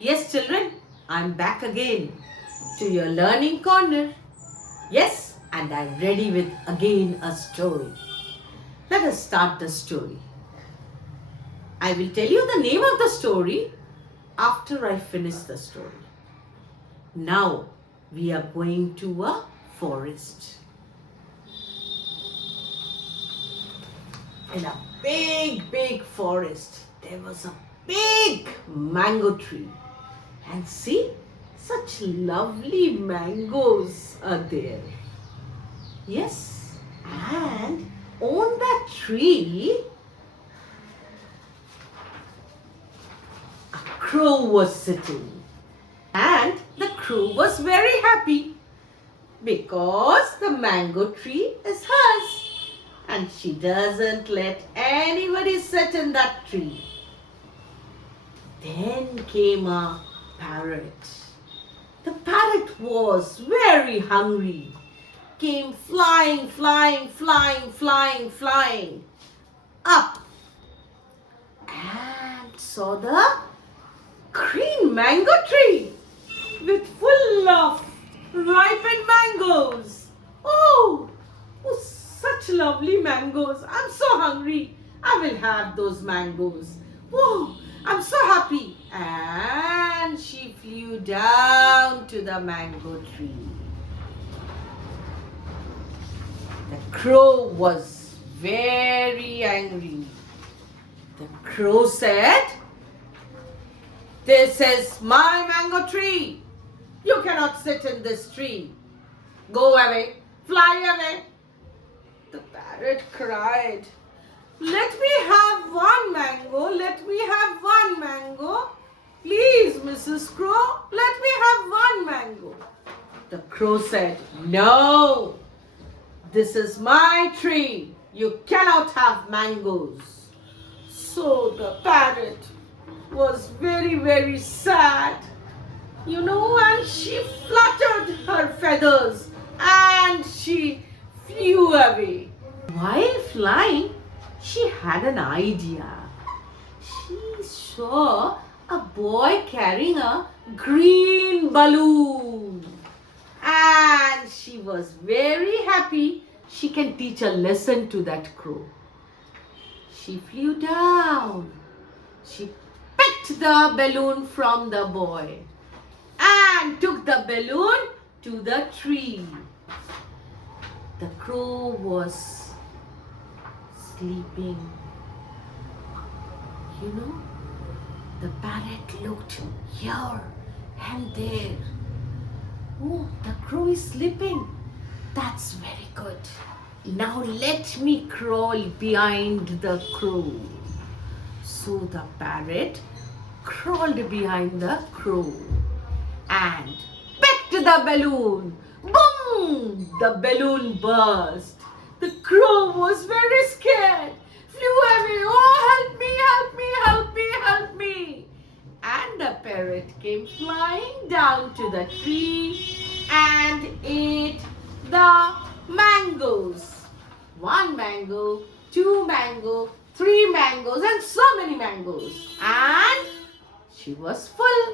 Yes, children, I'm back again to your learning corner. Yes, and I'm ready with again a story. Let us start the story. I will tell you the name of the story after I finish the story. Now we are going to a forest. In a big forest, there was a big mango tree. And see, such lovely mangoes are there. Yes, and on that tree, a crow was sitting. And the crow was very happy because the mango tree is hers. And she doesn't let anybody sit in that tree. Then came a parrot. The parrot was very hungry. Came flying up and saw the green mango tree with full of ripened mangoes. Oh, such lovely mangoes. I'm so hungry. I will have those mangoes. Oh, I'm so happy. And she flew down to the mango tree. The crow was very angry. The crow said, "This is my mango tree. You cannot sit in this tree. Go away. Fly away." The parrot cried, "Let me have one mango. Let me have one mango. Please, Mrs. Crow, let me have one mango." The crow said, "No, this is my tree. You cannot have mangoes." So the parrot was very sad, and she fluttered her feathers and she flew away. While flying, she had an idea. She saw a boy carrying a green balloon. And she was very happy she can teach a lesson to that crow. She flew down. She picked the balloon from the boy and took the balloon to the tree. The crow was sleeping. The parrot looked here and there. Oh, the crow is sleeping. That's very good. Now let me crawl behind the crow. So the parrot crawled behind the crow and picked the balloon. Boom! The balloon burst. The crow was very scared. Flew away. "Oh, help me, help me, help me, help me." And the parrot came flying down to the tree and ate the mangoes. 1 mango, 2 mango, 3 mangoes, and so many mangoes. And she was full.